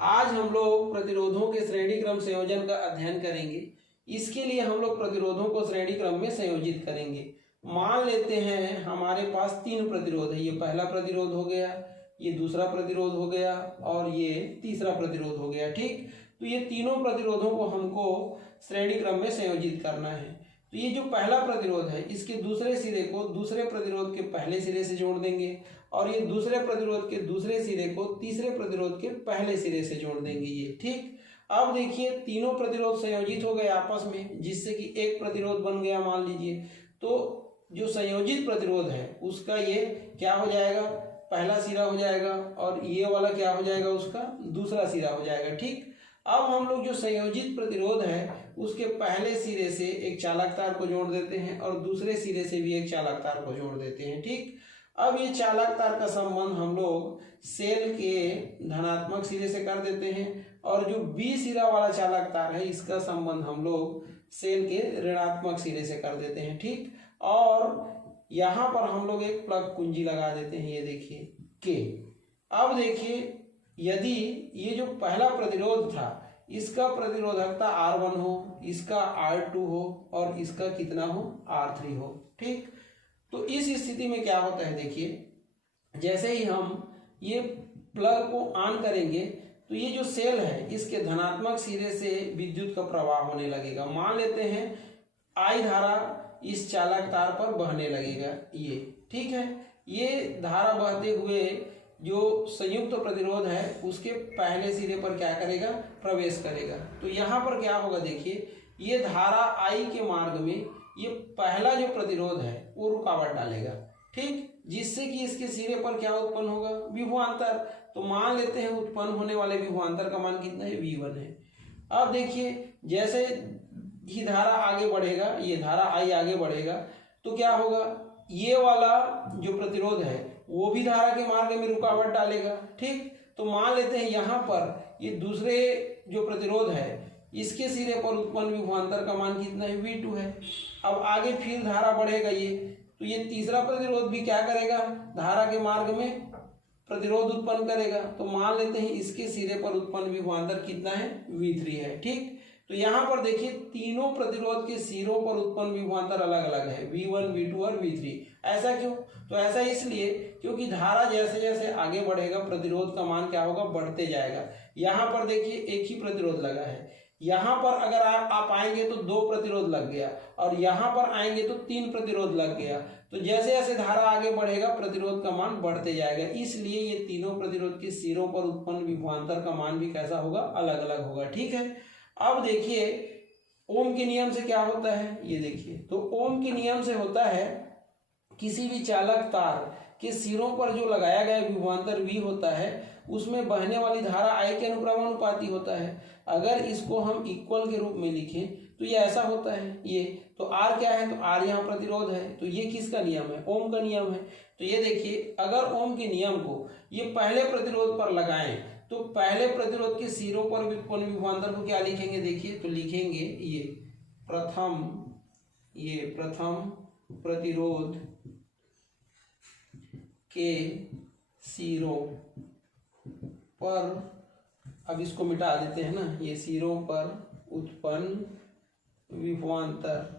आज हम लोग प्रतिरोधों के श्रेणी क्रम संयोजन का अध्ययन करेंगे। इसके लिए हम लोग प्रतिरोधों को श्रेणी क्रम में संयोजित करेंगे। मान लेते हैं हमारे पास 3 प्रतिरोध है। ये पहला प्रतिरोध हो गया, ये दूसरा प्रतिरोध हो गया और ये तीसरा प्रतिरोध हो गया। ठीक, तो ये तीनों प्रतिरोधों को हमको श्रेणी क्रम में संयोजित करना है। तो ये जो पहला प्रतिरोध है इसके दूसरे सिरे को दूसरे प्रतिरोध के पहले सिरे से जोड़ देंगे और ये दूसरे प्रतिरोध के दूसरे सिरे को तीसरे प्रतिरोध के पहले सिरे से जोड़ देंगे। ये ठीक, अब देखिए तीनों प्रतिरोध संयोजित हो गए आपस में, जिससे कि एक प्रतिरोध बन गया मान लीजिए। तो जो संयोजित प्रतिरोध है उसका ये क्या हो जाएगा, पहला सिरा हो जाएगा और ये वाला क्या हो जाएगा, उसका दूसरा सिरा हो जाएगा। ठीक, अब हम लोग जो संयोजित प्रतिरोध है उसके पहले सिरे से एक चालक तार को जोड़ देते हैं और दूसरे सिरे से भी एक चालक तार को जोड़ देते हैं। ठीक, अब ये चालक तार का संबंध हम लोग सेल के धनात्मक सिरे से कर देते हैं और जो बी सिरा वाला चालक तार है इसका संबंध हम लोग सेल के ऋणात्मक सिरे से कर देते हैं। ठीक, और यहाँ पर हम लोग एक प्लग कुंजी लगा देते हैं, ये देखिए के। अब देखिए यदि ये जो पहला प्रतिरोध था इसका प्रतिरोधकता R1 हो, इसका R2 हो और इसका कितना हो, R3 हो। ठीक, तो इस स्थिति में क्या होता है, देखिए जैसे ही हम ये प्लग को ऑन करेंगे तो ये जो सेल है इसके धनात्मक सिरे से विद्युत का प्रवाह होने लगेगा। मान लेते हैं I धारा इस चालक तार पर बहने लगेगा ये। ठीक है, ये धारा बहते हुए जो संयुक्त प्रतिरोध है उसके पहले सिरे पर क्या करेगा, प्रवेश करेगा। तो यहाँ पर क्या होगा, देखिए ये धारा I के मार्ग में ये पहला जो प्रतिरोध है वो रुकावट डालेगा। ठीक, जिससे कि इसके सिरे पर क्या उत्पन्न होगा, विभवांतर। तो मान लेते हैं उत्पन्न होने वाले विभवांतर का मान कितना है, V1 है। अब देखिए जैसे ही धारा आगे बढ़ेगा, ये धारा I आगे बढ़ेगा तो क्या होगा, ये वाला जो प्रतिरोध है वो भी धारा के मार्ग में रुकावट डालेगा। ठीक, तो मान लेते हैं यहाँ पर ये दूसरे जो प्रतिरोध है इसके सिरे पर उत्पन्न विभवांतर का मान कितना है, V2 है। अब आगे फिर धारा बढ़ेगा ये, तो ये तीसरा प्रतिरोध भी क्या करेगा, धारा के मार्ग में प्रतिरोध उत्पन्न करेगा। तो मान लेते हैं इसके सिरे पर उत्पन्न विभवांतर कितना है, V3 है। ठीक, तो यहाँ पर देखिए तीनों प्रतिरोध के सिरों पर उत्पन्न विभवांतर अलग अलग है, V1, V2 और V3। ऐसा क्यों, तो ऐसा इसलिए क्योंकि धारा जैसे जैसे आगे बढ़ेगा प्रतिरोध का मान क्या होगा, बढ़ते जाएगा। यहाँ पर देखिए एक ही प्रतिरोध लगा है, यहाँ पर अगर आप आएंगे तो 2 प्रतिरोध लग गया और यहाँ पर आएंगे तो 3 प्रतिरोध लग गया। तो जैसे जैसे धारा आगे बढ़ेगा प्रतिरोध का मान बढ़ते जाएगा, इसलिए ये तीनों प्रतिरोध के सिरों पर उत्पन्न विभवांतर का मान भी कैसा होगा, अलग अलग होगा। ठीक है, अब देखिए ओम के नियम से क्या होता है, ये देखिए। तो ओम के नियम से होता है किसी भी चालक तार के सिरों पर जो लगाया गया विभवांतर V होता है उसमें बहने वाली धारा I के अनुक्रमानुपाती होता है। अगर इसको हम इक्वल के रूप में लिखें तो ये ऐसा होता है ये। तो R क्या है, तो R यहाँ प्रतिरोध है, तो ये किसका नियम है, ओम का नियम है। तो ये देखिए अगर ओम के नियम को ये पहले प्रतिरोध पर लगाएं तो पहले प्रतिरोध के सिरों पर उत्पन्न विभवांतर को क्या लिखेंगे, देखिए तो लिखेंगे ये प्रथम प्रतिरोध के सिरों पर, अब इसको मिटा देते हैं ना, ये सिरों पर उत्पन्न विभवांतर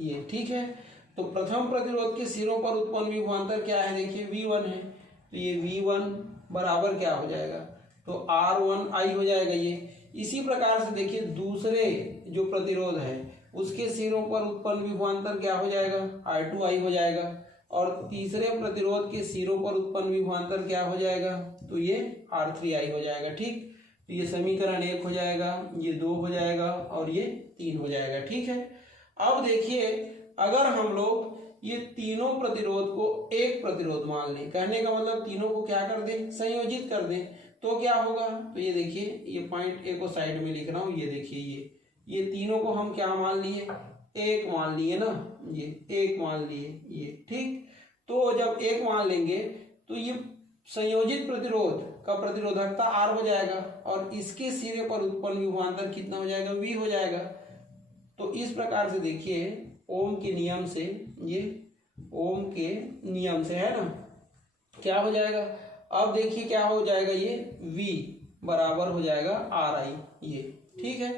ये। ठीक है, तो प्रथम प्रतिरोध के सिरों पर उत्पन्न विभवांतर क्या है, देखिए V1 है। तो ये V1 बराबर क्या हो जाएगा, तो R1I हो जाएगा ये। इसी प्रकार से देखिए दूसरे जो प्रतिरोध है उसके सिरों पर उत्पन्न विभवांतर क्या हो जाएगा, R2I हो जाएगा और तीसरे प्रतिरोध के सिरों पर उत्पन्न विभवांतर क्या हो जाएगा, तो ये R3I हो जाएगा। ठीक, तो ये समीकरण 1 हो जाएगा, ये 2 हो जाएगा और ये 3 हो जाएगा। ठीक है, अब देखिए अगर हम लोग ये तीनों प्रतिरोध को एक प्रतिरोध मान लें, कहने का मतलब तीनों को क्या कर दें, संयोजित कर दें, तो क्या होगा, तो ये देखिए ये पॉइंट ए को साइड में लिख रहा हूं, ये देखिए ये तीनों को हम क्या मान लिए, एक मान लिए ना, ये एक मान लिए ये। ठीक, तो जब एक मान लेंगे तो ये संयोजित प्रतिरोध का प्रतिरोधकता R हो जाएगा और इसके सिरे पर उत्पन्न विभवांतर कितना हो जाएगा, V हो जाएगा। तो इस प्रकार से देखिए ओम के नियम से, ये ओम के नियम से है ना, क्या हो जाएगा, अब देखिए क्या हो जाएगा, ये V बराबर हो जाएगा RI, ये ठीक है।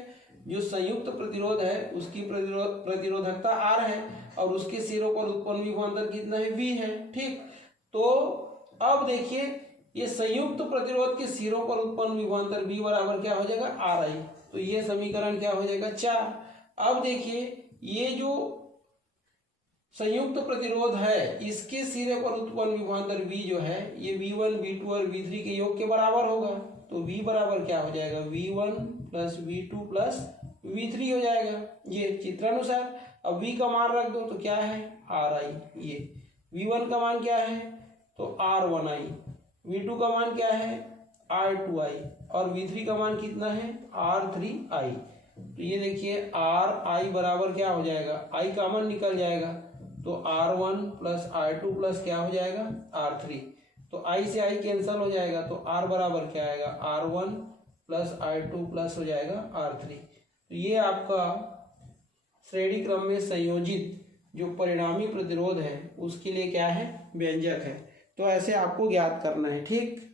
जो संयुक्त प्रतिरोध है उसकी प्रतिरोधकता R है और उसके सिरों पर उत्पन्न विभवांतर कितना है, V है, ठीक। तो अब देखिए ये संयुक्त प्रतिरोध के सिरों पर उत्पन्न विभवांतर V बराबर क्या हो जाएगा, RI। तो ये समीकरण क्या हो जाएगा, 4। अब देखिए ये जो संयुक्त प्रतिरोध है इसके सिरे पर उत्पन्न विभवांतर V जो है ये V1 V2 और V3 के योग के बराबर होगा। तो V बराबर क्या हो जाएगा, V1 plus V2 plus V3 हो जाएगा, ये चित्रानुसार। अब V का मान रख दो तो क्या है, RI। ये V1 का मान क्या है, तो R1I, V2 का मान क्या है, R2I और V3 का मान कितना है, R3I। तो ये देखिए RI बराबर क्या हो जाएगा, I कॉमन निकल जाएगा तो R1 प्लस R2 प्लस क्या हो जाएगा, R3। तो I से I कैंसिल हो जाएगा तो R बराबर क्या आएगा, R1 प्लस R2 प्लस हो जाएगा R3। तो ये आपका श्रेणी क्रम में संयोजित जो परिणामी प्रतिरोध है उसके लिए क्या है, व्यंजक है। तो ऐसे आपको ज्ञात करना है, ठीक।